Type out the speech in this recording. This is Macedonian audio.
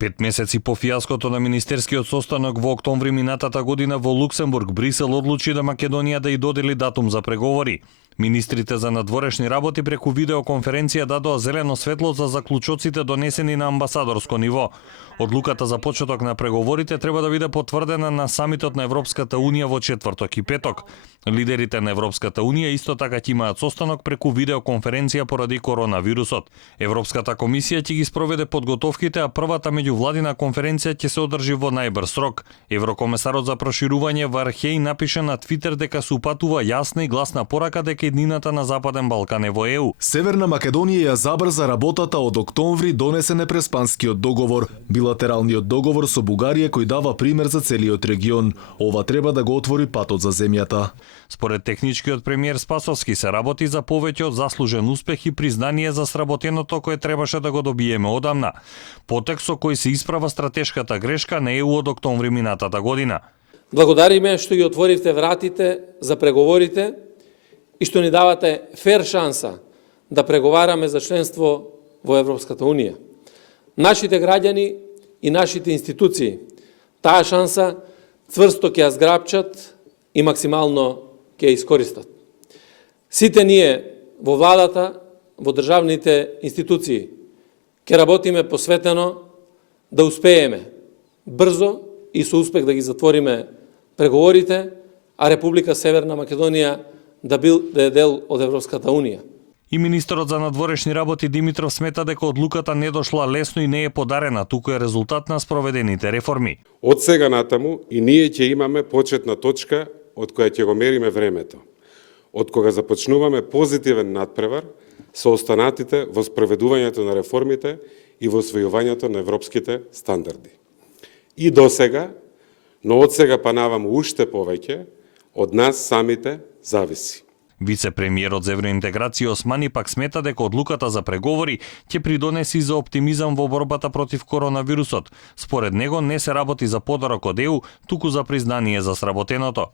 5 месеци по фијаското на министерскиот состанок во октомври минатата година во Луксембург, Брисел одлучи да Македонија да и додели датум за преговори. Министрите за надворешни работи преку видеоконференција дадоа зелено светло за заклучоците донесени на амбасадорско ниво. Одлуката за почеток на преговорите треба да биде потврдена на самитот на Европската Унија во четврток и петок. Лидерите на Европската Унија исто така ќе имаат состанок преку видеоконференција поради коронавирусот. Европската комисија ќе ги спроведе подготовките, а првата меѓувладина конференција ќе се одржи во најбрз рок. Еврокомесарот за проширување Вархеј напише на Твитер дека се упатува јасна и гласна порака дека иднината на Западен Балкан е во ЕУ. Северна Македонија ја забрза работата од октомври донесен е Преспанскиот договор, билатералниот договор со Бугарија кој дава пример за целиот регион. Ова треба да го отвори патот за земјата. Според техничкиот премиер Спасовски се работи за повеќе од заслужен успех и признание за сработеното кое требаше да го добиеме одамна. Потек со кој се исправа стратешката грешка на ЕУ од октомври минатата година. Благодариме што ги отворивте вратите за преговорите и што ни давате фер шанса да преговараме за членство во Европската Унија. Нашите граѓани и нашите институции таа шанса цврсто ќе ја зграпчат и максимално ќе ја искористат. Сите ние во владата, во државните институции ќе работиме посветено да успееме брзо и со успех да ги затвориме преговорите, а Република Северна Македонија да е дел од Европската Унија. И министерот за надворешни работи Димитров смета дека одлуката не дошла лесно и не е подарена, туку е резултат на спроведените реформи. Од сега натаму и ние ќе имаме почетна точка од која ќе го мериме времето, од кога започнуваме позитивен надпревар со останатите во спроведувањето на реформите и во освојувањето на европските стандарди. И до сега, но од сега па наваму уште повеќе, од нас самите зависи. Вице-премиерот за евроинтеграција Османи пак смета дека одлуката за преговори ќе придонеси за оптимизам во борбата против коронавирусот. Според него не се работи за подарок од ЕУ, туку за признание за сработеното.